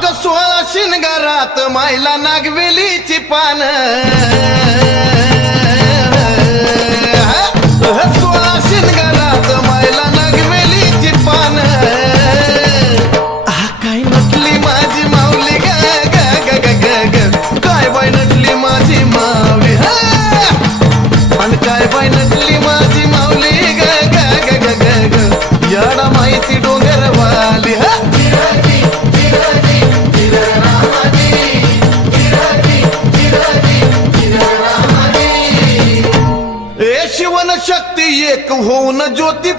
अग 16 शिनगारात मायला नागवेलीची पान 16 शिनगारात मायला नागवेलीची पान काय नटली माझी माऊली ग ग ग ग ग ग काय बाई नटली माझी माऊली आणि काय बाई नटली माझी माऊली ग ग ग ग ग ग याडा माहिती डोंगरवाली शिवन शक्ती एक होऊन ज्योती